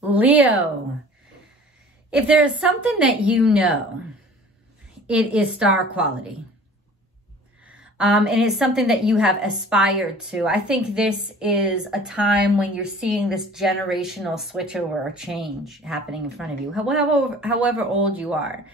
Leo, if there is something that you know, it is star quality. And it's something that you have aspired to. I think this is a time when you're seeing this generational switchover or change happening in front of you, however old you are.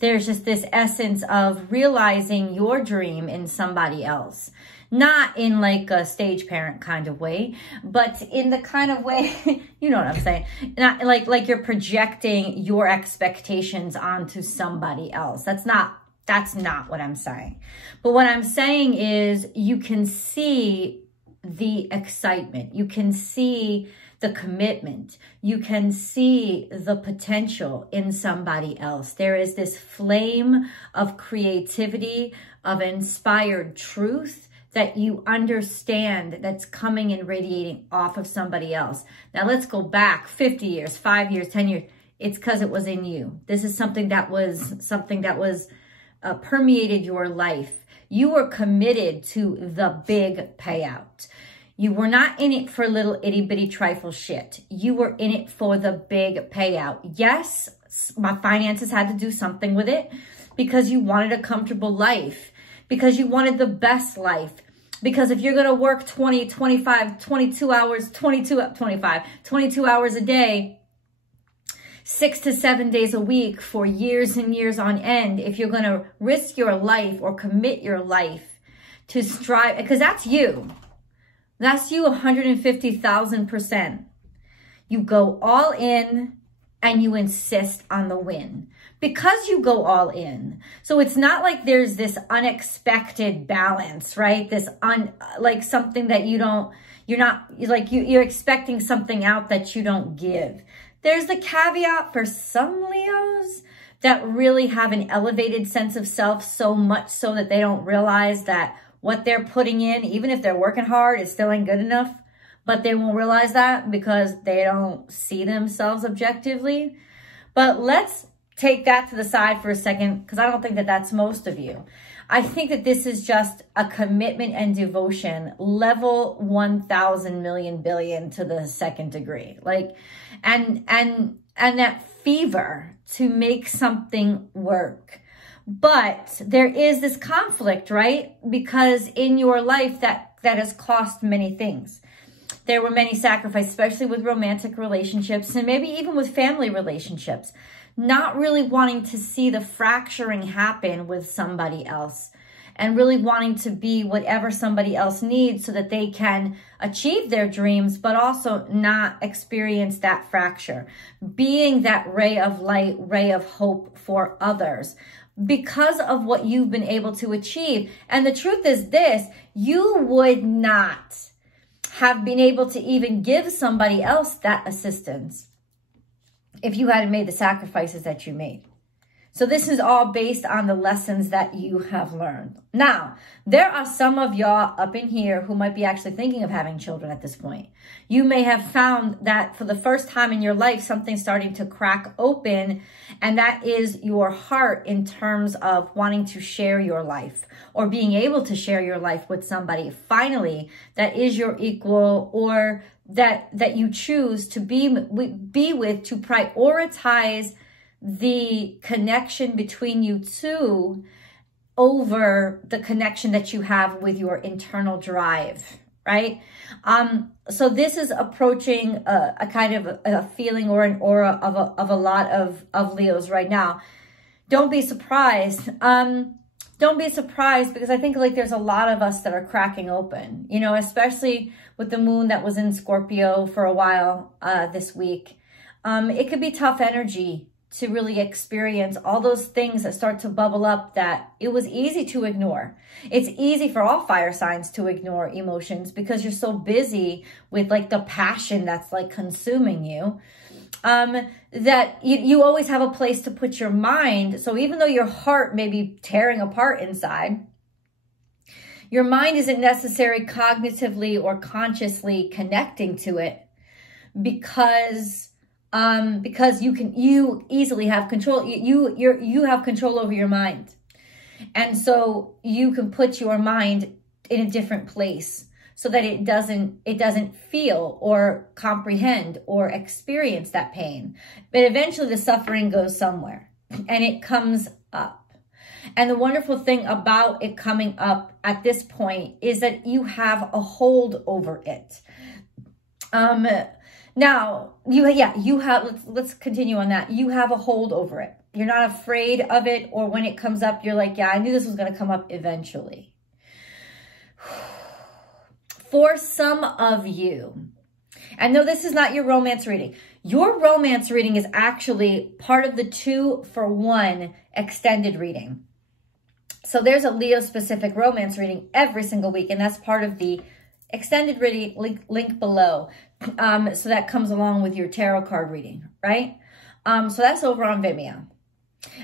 There's just this essence of realizing your dream in somebody else. Not in like a stage parent kind of way, but in the kind of way, you know what I'm saying? Not like you're projecting your expectations onto somebody else. That's not what I'm saying. But what I'm saying is you can see the excitement. You can see the commitment. You can see the potential in somebody else. There is this flame of creativity, of inspired truth that you understand that's coming and radiating off of somebody else. Now let's go back 50 years, 5 years, 10 years. It's because it was in you. This is something that was permeated your life. You were committed to the big payout. You were not in it for little itty bitty trifle shit. You were in it for the big payout. Yes, my finances had to do something with it because you wanted a comfortable life, because you wanted the best life. Because if you're going to work 20, 25, 22 hours, 22 hours a day, 6 to 7 days a week for years and years on end, if you're going to risk your life or commit your life to strive, because that's you. That's you 150,000%. You go all in and you insist on the win because you go all in. So it's not like there's this unexpected balance, right? This like something that you're expecting something out that you don't give. There's the caveat for some Leos that really have an elevated sense of self, so much so that they don't realize that what they're putting in, even if they're working hard, it still ain't good enough. But they won't realize that because they don't see themselves objectively. But let's take that to the side for a second, because I don't think that that's most of you. I think that this is just a commitment and devotion, level 1,000 million billion to the second degree. Like, and that fever to make something work. But there is this conflict, right? Because in your life that has cost many things. There were many sacrifices, especially with romantic relationships and maybe even with family relationships. Not really wanting to see the fracturing happen with somebody else and really wanting to be whatever somebody else needs so that they can achieve their dreams, but also not experience that fracture. Being that ray of light, ray of hope for others because of what you've been able to achieve. And the truth is this, you would not have been able to even give somebody else that assistance if you hadn't made the sacrifices that you made. So this is all based on the lessons that you have learned. Now, there are some of y'all up in here who might be actually thinking of having children at this point. You may have found that for the first time in your life, something's starting to crack open, and that is your heart in terms of wanting to share your life or being able to share your life with somebody finally that is your equal or that you choose to be with, to prioritize the connection between you two over the connection that you have with your internal drive, right? So this is approaching a kind of a feeling or an aura of a lot of Leos right now. Don't be surprised. Don't be surprised because I think like there's a lot of us that are cracking open, you know, especially with the moon that was in Scorpio for a while this week. It could be tough energy to really experience all those things that start to bubble up that it was easy to ignore. It's easy for all fire signs to ignore emotions because you're so busy with like the passion that's like consuming you. That you always have a place to put your mind. So even though your heart may be tearing apart inside, your mind isn't necessarily cognitively or consciously connecting to it because you easily have control. You have control over your mind. And so you can put your mind in a different place so that it doesn't feel or comprehend or experience that pain. But eventually the suffering goes somewhere and it comes up. And the wonderful thing about it coming up at this point is that you have a hold over it. Now, you have, let's continue on that. You have a hold over it. You're not afraid of it, or when it comes up, you're like, yeah, I knew this was going to come up eventually. For some of you, and no, this is not your romance reading. Your romance reading is actually part of the 2-for-1 extended reading. So there's a Leo-specific romance reading every single week, and that's part of the extended reading link below. So that comes along with your tarot card reading, right? So that's over on Vimeo.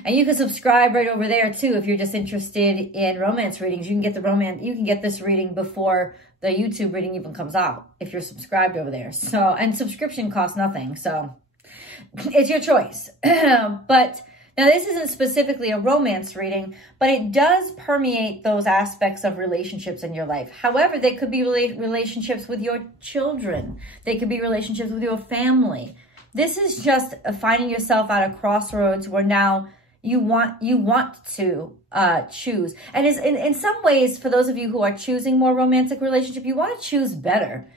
And you can subscribe right over there too if you're just interested in romance readings. You can get this reading before the YouTube reading even comes out if you're subscribed over there. So, and subscription costs nothing, so it's your choice. But now this isn't specifically a romance reading, but it does permeate those aspects of relationships in your life. However, they could be relationships with your children. They could be relationships with your family. This is just finding yourself at a crossroads where now you want to choose. And in some ways, for those of you who are choosing more romantic relationship, you want to choose better.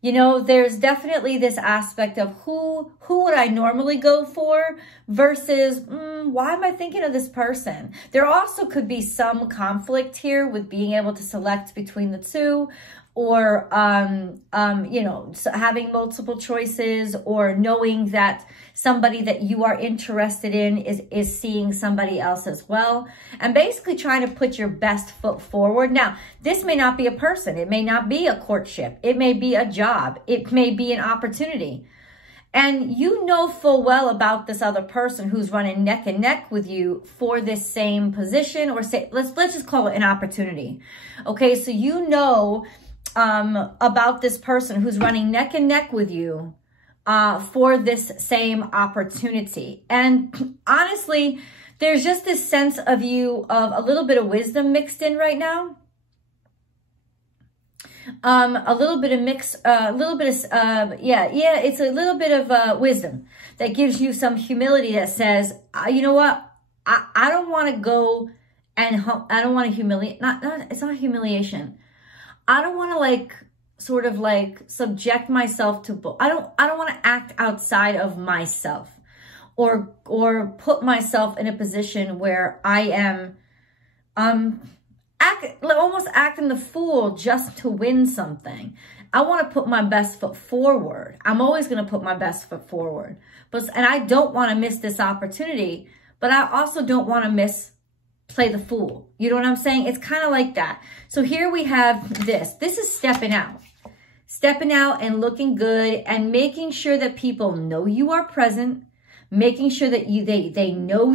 You know, there's definitely this aspect of who would I normally go for versus why am I thinking of this person? There also could be some conflict here with being able to select between the two, or you know, having multiple choices, or knowing that somebody that you are interested in is seeing somebody else as well, and basically trying to put your best foot forward. Now, this may not be a person. It may not be a courtship. It may be a job. It may be an opportunity. And you know full well about this other person who's running neck and neck with you for this same position, or say, let's just call it an opportunity. Okay, so you know about this person who's running neck and neck with you for this same opportunity. And honestly, there's just this sense of you of a little bit of wisdom mixed in right now. A little bit of it's a little bit of wisdom that gives you some humility that says, you know what, I don't want to go and I don't want to humiliate. It's not humiliation. I don't want to sort of subject myself to, I don't want to act outside of myself, or put myself in a position where I am almost acting the fool just to win something. I want to put my best foot forward. I'm always going to put my best foot forward. And I don't want to miss this opportunity, but I also don't want to play the fool. You know what I'm saying? It's kind of like that. So here we have this. This is stepping out. Stepping out and looking good and making sure that people know you are present. Making sure that they know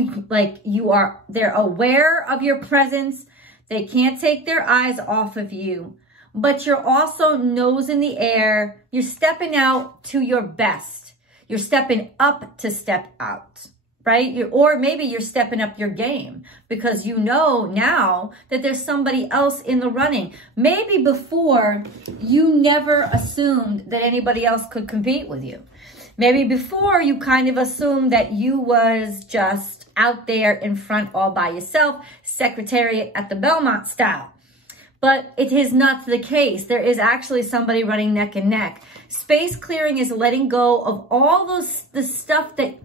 they're aware of your presence. They can't take their eyes off of you. But you're also nose in the air. You're stepping out to your best. You're stepping up to step out. Right? Or maybe you're stepping up your game because you know now that there's somebody else in the running. Maybe before you never assumed that anybody else could compete with you. Maybe before you kind of assumed that you was just out there in front all by yourself, Secretariat at the Belmont style. But it is not the case. There is actually somebody running neck and neck. Space clearing is letting go of all the stuff that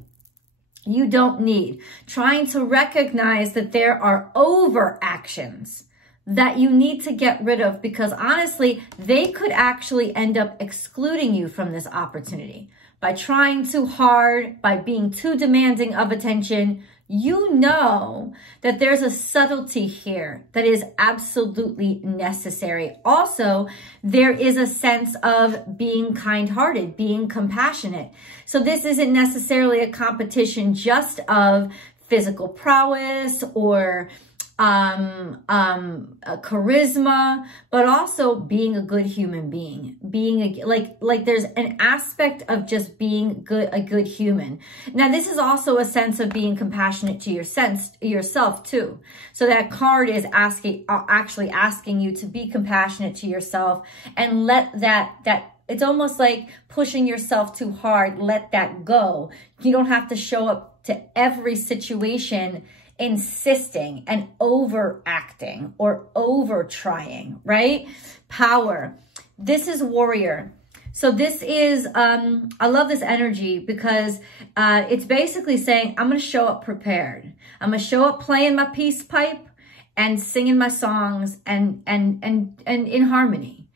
you don't need. Trying to recognize that there are overactions that you need to get rid of, because honestly, they could actually end up excluding you from this opportunity. By trying too hard, by being too demanding of attention, you know that there's a subtlety here that is absolutely necessary. Also, there is a sense of being kind-hearted, being compassionate. So this isn't necessarily a competition just of physical prowess or charisma, but also being a good human being, being like there's an aspect of just being a good human. Now, this is also a sense of being compassionate to yourself too. So that card is actually asking you to be compassionate to yourself and let that it's almost like pushing yourself too hard. Let that go. You don't have to show up to every situation insisting and overacting or over trying, right? Power. This is warrior. So this is, I love this energy because it's basically saying, I'm going to show up prepared. I'm going to show up playing my peace pipe and singing my songs and in harmony.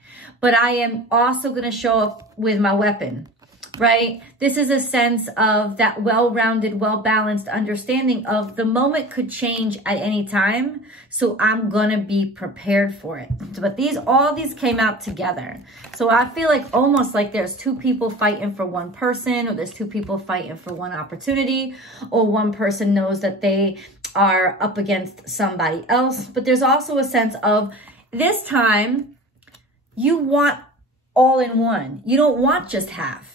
But I am also going to show up with my weapon. Right? This is a sense of that well-rounded, well-balanced understanding of the moment could change at any time. So I'm going to be prepared for it. But all these came out together. So I feel like almost like there's two people fighting for one person, or there's two people fighting for one opportunity, or one person knows that they are up against somebody else. But there's also a sense of this time you want all in one. You don't want just half.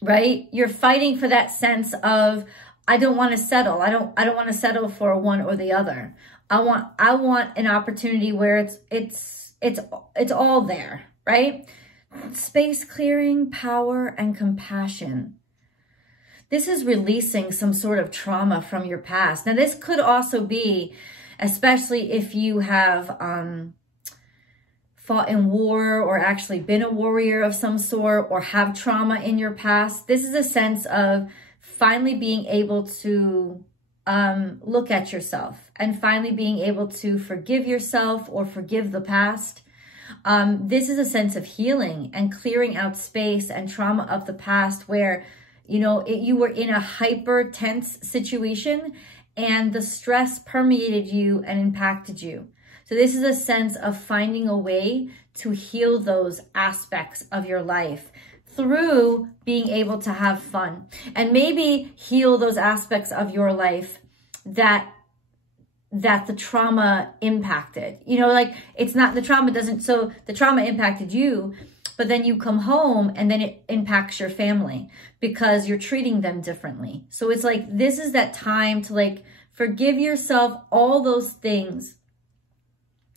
Right? You're fighting for that sense of, I don't want to settle. I don't want to settle for one or the other. I want an opportunity where it's all there, right? Space clearing, power, and compassion. This is releasing some sort of trauma from your past. Now, this could also be, especially if you have, fought in war or actually been a warrior of some sort or have trauma in your past. This is a sense of finally being able to look at yourself and finally being able to forgive yourself or forgive the past. This is a sense of healing and clearing out space and trauma of the past where, you know, you were in a hyper tense situation and the stress permeated you and impacted you. So this is a sense of finding a way to heal those aspects of your life through being able to have fun, and maybe heal those aspects of your life that the trauma impacted. You know, like it's not, the trauma doesn't, so the trauma impacted you, but then you come home and then it impacts your family because you're treating them differently. So it's like, this is that time to like forgive yourself, all those things.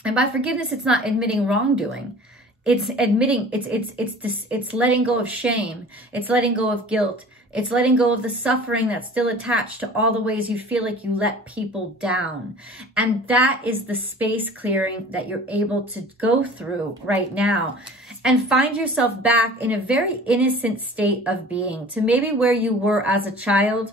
And by forgiveness, it's not admitting wrongdoing. It's admitting, it's letting go of shame. It's letting go of guilt. It's letting go of the suffering that's still attached to all the ways you feel like you let people down. And that is the space clearing that you're able to go through right now and find yourself back in a very innocent state of being, to maybe where you were as a child,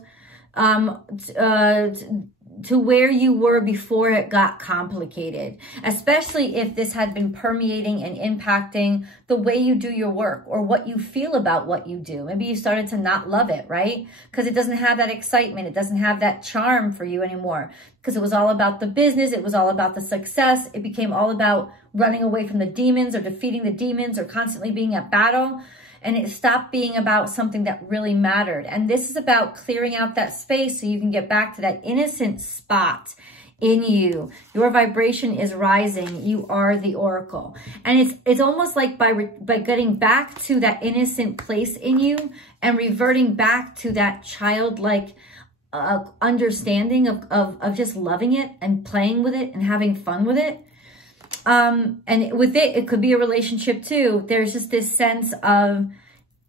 to where you were before it got complicated, especially if this had been permeating and impacting the way you do your work or what you feel about what you do. Maybe you started to not love it, right? Because it doesn't have that excitement. It doesn't have that charm for you anymore because it was all about the business. It was all about the success. It became all about running away from the demons or defeating the demons or constantly being at battle. And it stopped being about something that really mattered. And this is about clearing out that space so you can get back to that innocent spot in you. Your vibration is rising. You are the oracle. And it's almost like by getting back to that innocent place in you and reverting back to that childlike understanding of just loving it and playing with it and having fun with it. And with it could be a relationship too. There's just this sense of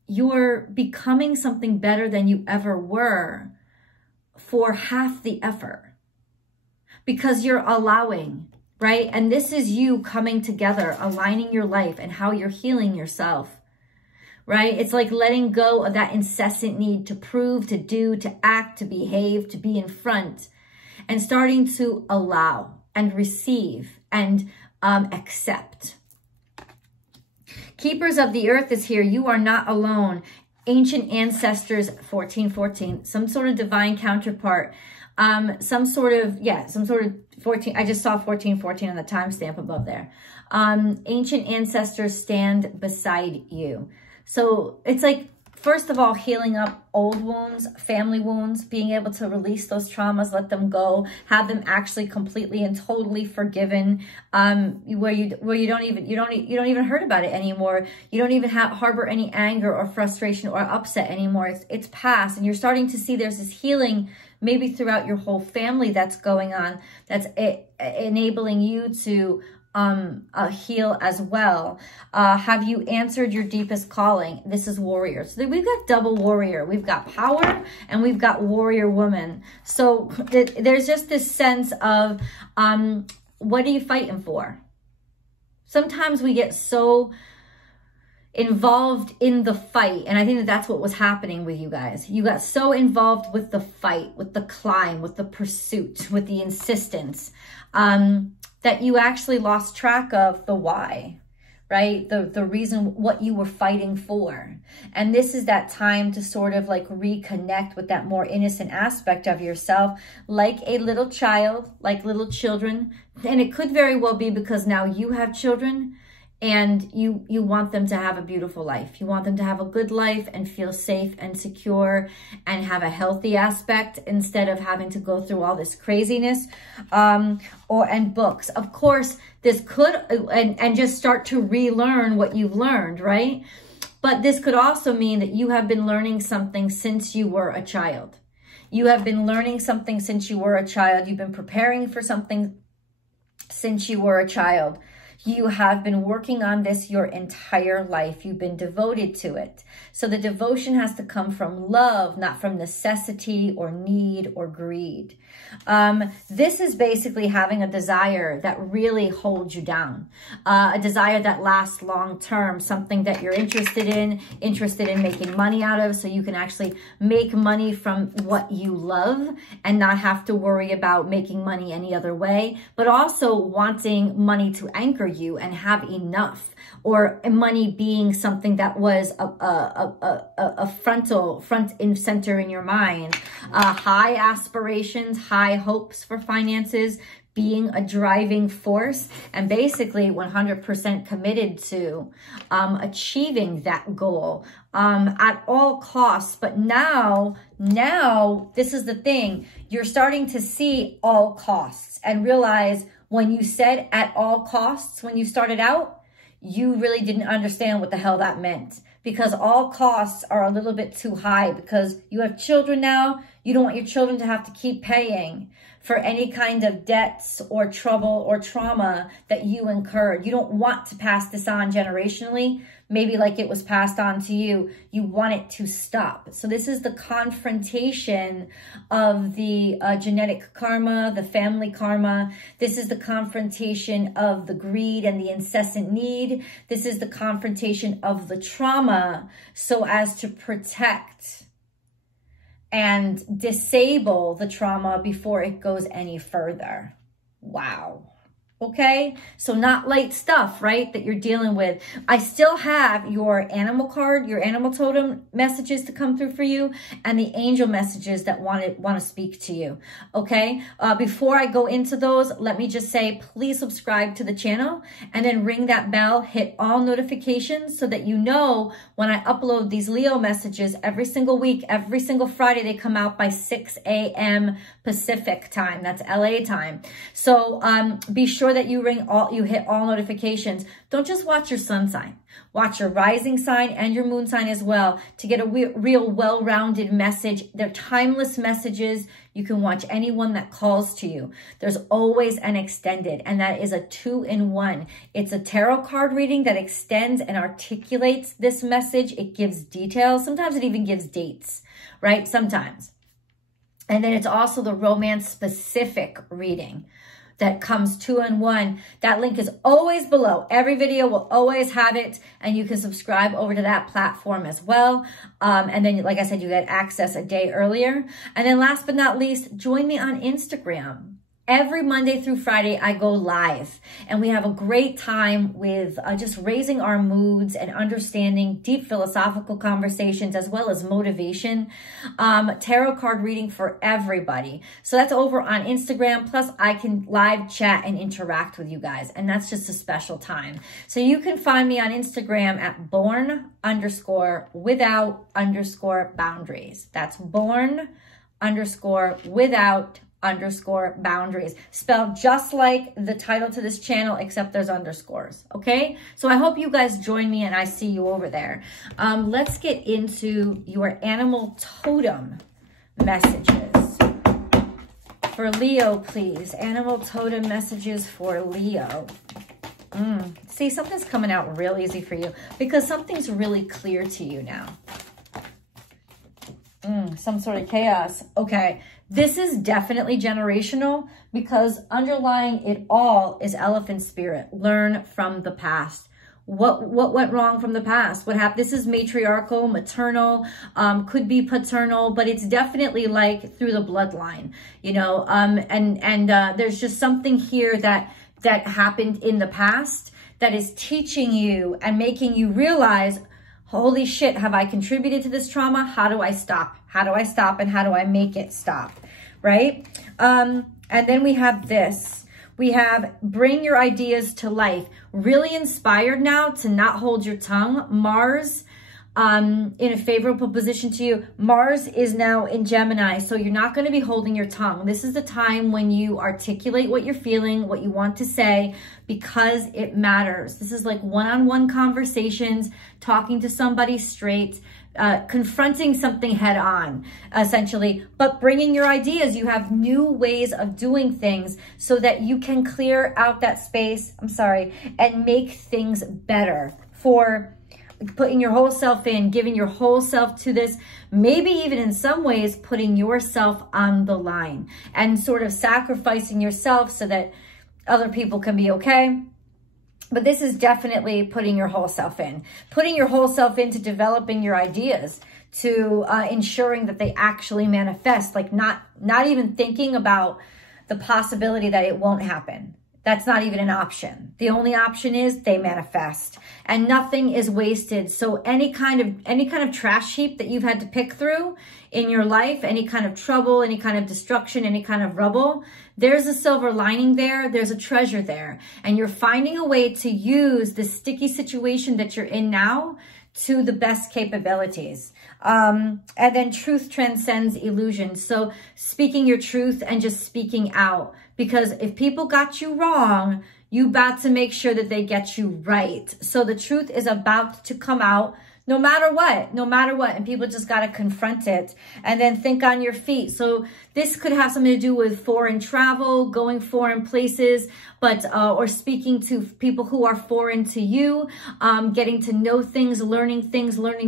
you're becoming something better than you ever were for half the effort because you're allowing, right? And this is you coming together, aligning your life and how you're healing yourself, right? It's like letting go of that incessant need to prove, to do, to act, to behave, to be in front, and starting to allow and receive and accept. Keepers of the earth is here. You are not alone. Ancient ancestors, 1414, some sort of divine counterpart, some sort of 14. I just saw 1414 on the timestamp above there. Ancient ancestors stand beside you. So it's like First of all, healing up old wounds, family wounds, being able to release those traumas, let them go, have them actually completely and totally forgiven, where you don't even hurt about it anymore. You don't even harbor any anger or frustration or upset anymore. It's past, and you're starting to see there's this healing maybe throughout your whole family that's going on, that's enabling you to heal as well. Have you answered your deepest calling? This is warrior. So we've got double warrior. We've got power and we've got warrior woman. So there's just this sense of, what are you fighting for? Sometimes we get so involved in the fight, and I think that that's what was happening with you guys. You got so involved with the fight, with the climb, with the pursuit, with the insistence, that you actually lost track of the why, right? The reason, what you were fighting for. And this is that time to sort of like reconnect with that more innocent aspect of yourself, like a little child, like little children. And it could very well be because now you have children, and you want them to have a beautiful life. You want them to have a good life and feel safe and secure and have a healthy aspect instead of having to go through all this craziness. And books. Of course, this could, and just start to relearn what you've learned, right? But this could also mean that you have been learning something since you were a child. You have been learning something since you were a child. You've been preparing for something since you were a child. You have been working on this your entire life. You've been devoted to it. So the devotion has to come from love, not from necessity or need or greed. This is basically having a desire that really holds you down, a desire that lasts long term, something that you're interested in making money out of, so you can actually make money from what you love and not have to worry about making money any other way, but also wanting money to anchor you and have enough, or money being something that was a front and center in your mind. High aspirations, high hopes for finances, being a driving force, and basically 100% committed to achieving that goal at all costs. But now this is the thing, you're starting to see all costs and realize when you said at all costs, when you started out, you really didn't understand what the hell that meant, because all costs are a little bit too high, because you have children now. You don't want your children to have to keep paying for any kind of debts or trouble or trauma that you incurred. You don't want to pass this on generationally, maybe like it was passed on to you. You want it to stop. So this is the confrontation of the genetic karma, the family karma. This is the confrontation of the greed and the incessant need. This is the confrontation of the trauma, so as to protect and disable the trauma before it goes any further. Wow. Okay, so not light stuff, right, that you're dealing with. I still have your animal card, your animal totem messages to come through for you, and the angel messages that want to speak to you. Okay, before I go into those, let me just say, please subscribe to the channel and then ring that bell, hit all notifications so that you know when I upload these Leo messages every single week. Every single Friday they come out by 6 a.m. Pacific time. That's LA time. So be sure that you hit all notifications. Don't just watch your sun sign. Watch your rising sign and your moon sign as well to get a real well-rounded message. They're timeless messages. You can watch anyone that calls to you. There's always an extended, and that is a 2-in-1. It's a tarot card reading that extends and articulates this message. It gives details. Sometimes it even gives dates, right? Sometimes. And then it's also the romance-specific reading that comes 2-in-1. That link is always below. Every video will always have it, and you can subscribe over to that platform as well. And then, like I said, you get access a day earlier. And then last but not least, join me on Instagram Every Monday through Friday, I go live, and we have a great time with just raising our moods and understanding deep philosophical conversations, as well as motivation, tarot card reading for everybody. So that's over on Instagram. Plus, I can live chat and interact with you guys, and that's just a special time. So you can find me on Instagram at born_without_boundaries. That's born_without_boundaries, spelled just like the title to this channel, except there's underscores. Okay, so I hope you guys join me, and I see you over there. Let's get into your animal totem messages for Leo, please. Animal totem messages for Leo. See, something's coming out real easy for you because something's really clear to you now. Some sort of chaos. Okay, this is definitely generational because underlying it all is elephant spirit. Learn from the past. What went wrong from the past? What happened? This is matriarchal, maternal, could be paternal, but it's definitely like through the bloodline, you know. There's just something here that happened in the past that is teaching you and making you realize, holy shit, have I contributed to this trauma? How do I stop? How do I stop, and how do I make it stop? Right? And then we have this. We have bring your ideas to life. Really inspired now to not hold your tongue. Mars in a favorable position to you. Mars is now in Gemini, so you're not going to be holding your tongue. This is the time when you articulate what you're feeling, what you want to say, because it matters. This is like one-on-one conversations, talking to somebody straight, confronting something head on, essentially, but bringing your ideas. You have new ways of doing things so that you can clear out that space, and make things better for putting your whole self in, giving your whole self to this, maybe even in some ways putting yourself on the line and sort of sacrificing yourself so that other people can be okay. But this is definitely putting your whole self in, putting your whole self into developing your ideas, to ensuring that they actually manifest, like not even thinking about the possibility that it won't happen. That's not even an option. The only option is they manifest, and nothing is wasted. So any kind of trash heap that you've had to pick through in your life, any kind of trouble, any kind of destruction, any kind of rubble, there's a silver lining there. There's a treasure there. And you're finding a way to use the sticky situation that you're in now to the best capabilities. And then truth transcends illusion. So speaking your truth and just speaking out. Because if people got you wrong, you about to make sure that they get you right. So the truth is about to come out no matter what, and people just got to confront it and then think on your feet. So this could have something to do with foreign travel, going foreign places, but or speaking to people who are foreign to you, getting to know things, learning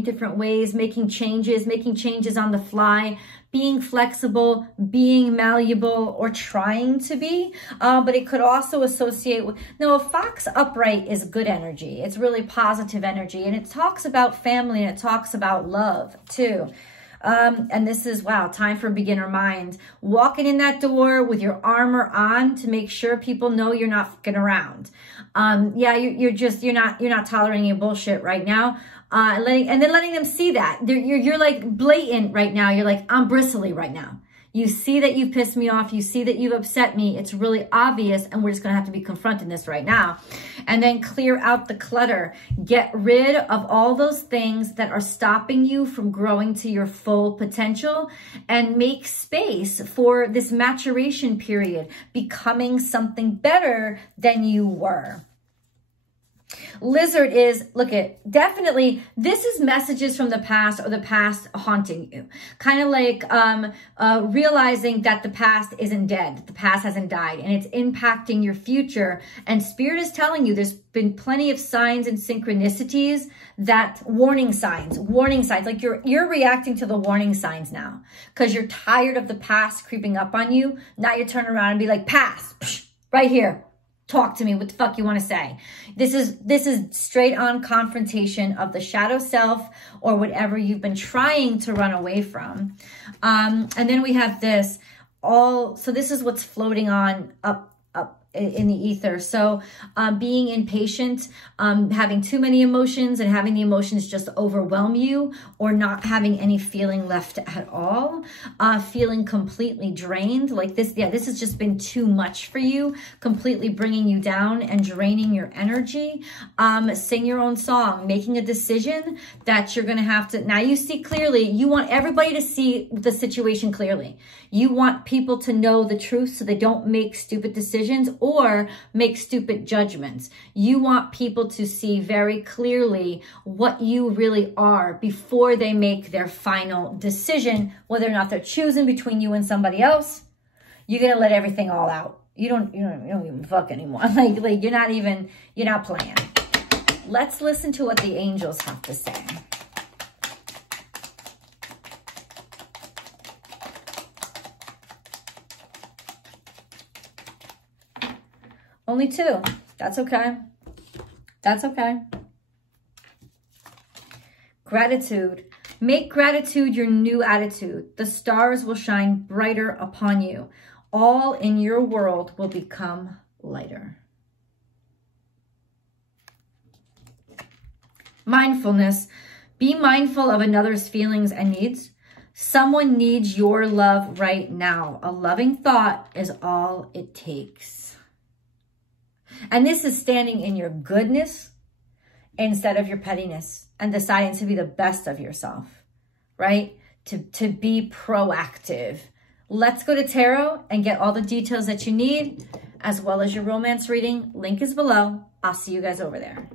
different ways, making changes on the fly, being flexible, being malleable, or trying to be. But it could also associate with, no, a fox upright is good energy. It's really positive energy. And it talks about family, and it talks about love too. And this is, wow, time for beginner mind. Walking in that door with your armor on to make sure people know you're not fucking around. Yeah, you're not tolerating any bullshit right now. Letting them see that. You're like blatant right now. You're like, I'm bristly right now. You see that you've pissed me off. You see that you've upset me. It's really obvious, and we're just going to have to be confronting this right now. And then clear out the clutter. Get rid of all those things that are stopping you from growing to your full potential, and make space for this maturation period, becoming something better than you were. Lizard is, look at, definitely, this is messages from the past, or the past haunting you. Kind of like realizing that the past isn't dead, the past hasn't died, and it's impacting your future. And Spirit is telling you there's been plenty of signs and synchronicities, that warning signs, like you're reacting to the warning signs now because you're tired of the past creeping up on you. Now you turn around and be like, pass, psh, right here. Talk to me. What the fuck you want to say? This is straight on confrontation of the shadow self, or whatever you've been trying to run away from. And then we have this. so this is what's floating on up in the ether. So being impatient, having too many emotions and having the emotions just overwhelm you, or not having any feeling left at all, feeling completely drained. Like this, yeah, this has just been too much for you, completely bringing you down and draining your energy. Sing your own song, making a decision that you're going to have to, now you see clearly, you want everybody to see the situation clearly. You want people to know the truth so they don't make stupid decisions or make stupid judgments. You want people to see very clearly what you really are before they make their final decision, whether or not they're choosing between you and somebody else. You're going to let everything all out. You don't even fuck anymore. Like you're not playing. Let's listen to what the angels have to say. Only 2. That's okay. That's okay. Gratitude. Make gratitude your new attitude. The stars will shine brighter upon you. All in your world will become lighter. Mindfulness. Be mindful of another's feelings and needs. Someone needs your love right now. A loving thought is all it takes. And this is standing in your goodness instead of your pettiness and deciding to be the best of yourself, right? To be proactive. Let's go to tarot and get all the details that you need, as well as your romance reading. Link is below. I'll see you guys over there.